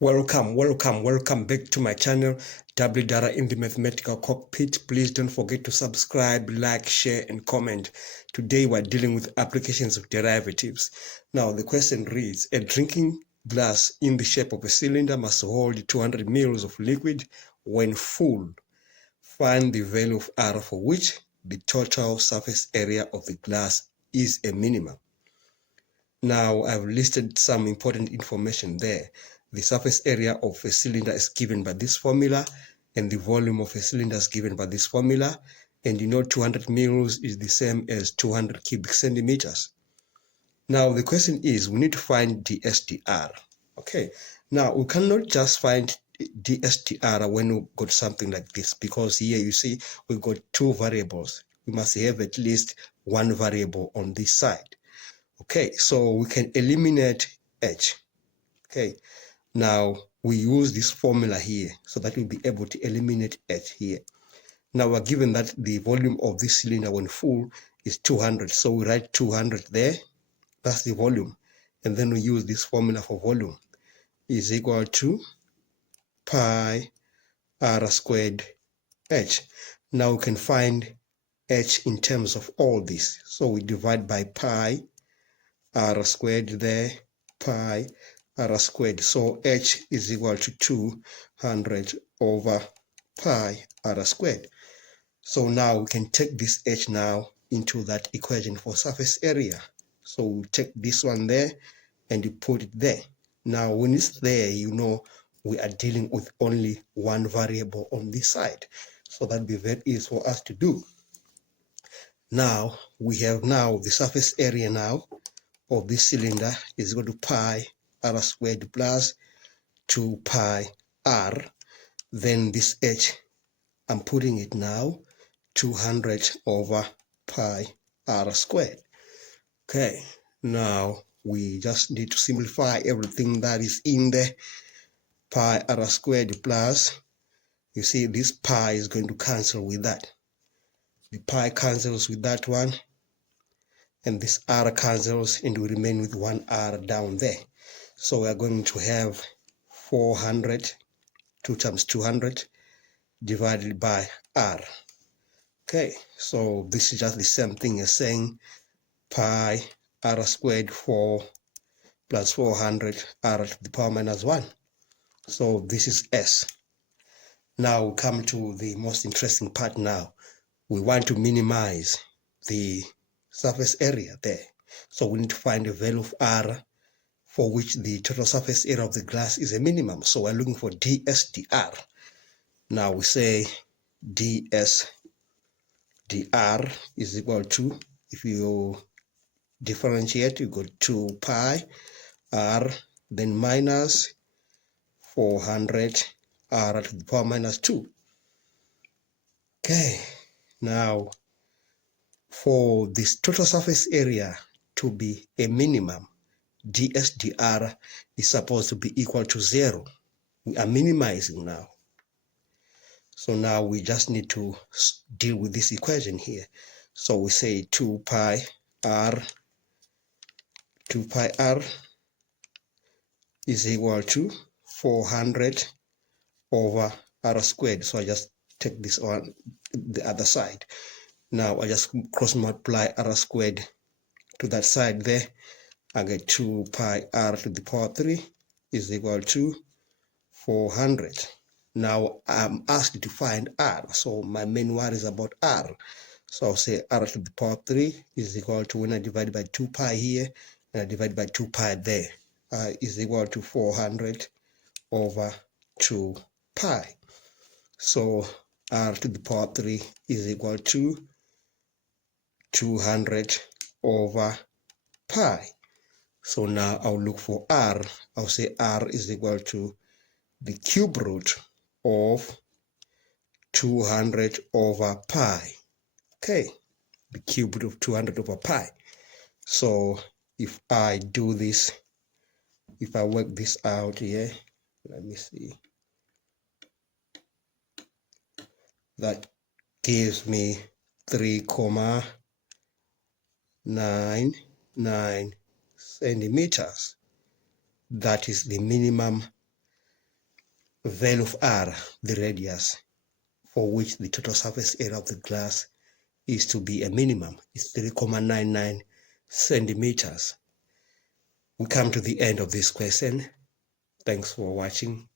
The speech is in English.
Welcome back to my channel, W Data in the Mathematical Cockpit. Please don't forget to subscribe, like, share, and comment. Today we're dealing with applications of derivatives. Now the question reads, a drinking glass in the shape of a cylinder must hold 200 ml of liquid when full. Find the value of R for which the total surface area of the glass is a minimum. Now I've listed some important information there. The surface area of a cylinder is given by this formula, and the volume of a cylinder is given by this formula. And you know 200 mils is the same as 200 cubic centimeters. Now the question is, we need to find dSdr. Okay, now we cannot just find dSdr when we got something like this, because here you see we've got two variables. We must have at least one variable on this side. Okay, so we can eliminate h. Okay, now we use this formula here so that we'll be able to eliminate h here. Now we're given that the volume of this cylinder when full is 200, so we write 200 there. That's the volume, and then we use this formula for volume is equal to pi r squared h. Now we can find h in terms of all this, so we divide by pi r squared there, pi r squared. So h is equal to 200 over pi r squared. So now we can take this h now into that equation for surface area. So we take this one there and you put it there. Now when it's there, you know we are dealing with only one variable on this side. So that'd be very easy for us to do. Now we have now the surface area now of this cylinder is equal to pi r squared plus 2 pi r. Then this h, I'm putting it now 200 over pi r squared. Okay, now we just need to simplify everything that is in there. Pi r squared plus, you see this pi is going to cancel with that. The pi cancels with that one, and this r cancels, and we remain with one r down there. So we are going to have 400, 2 times 200 divided by r. Okay, so this is just the same thing as saying pi r squared 4 plus 400 r to the power minus 1. So this is s. Now we come to the most interesting part now. We want to minimize the surface area there. So we need to find a value of r for which the total surface area of the glass is a minimum. So we're looking for dSdr. Now we say dSdr is equal to, if you differentiate, you got 2 pi r, then minus 400 r to the power minus 2. Okay, now for this total surface area to be a minimum, dSdr is supposed to be equal to 0. We are minimizing now. So now we just need to deal with this equation here. So we say 2 pi r is equal to 400 over r squared. So I just take this on the other side. Now I just cross multiply r squared to that side there. I get 2 pi r to the power 3 is equal to 400. Now I'm asked to find r, so my main worry is about r. So I'll say r to the power 3 is equal to, when I divide by 2 pi here, and I divide by 2 pi there, is equal to 400 over 2 pi. So r to the power 3 is equal to 200 over pi. So now I'll look for r. I'll say r is equal to the cube root of 200 over pi. Okay, the cube root of 200 over pi. So if I do this, if I work this out here, let me see, that gives me 3,99 centimeters. That is the minimum value of r, the radius, for which the total surface area of the glass is to be a minimum, is 3,99 centimeters. We come to the end of this question. Thanks for watching.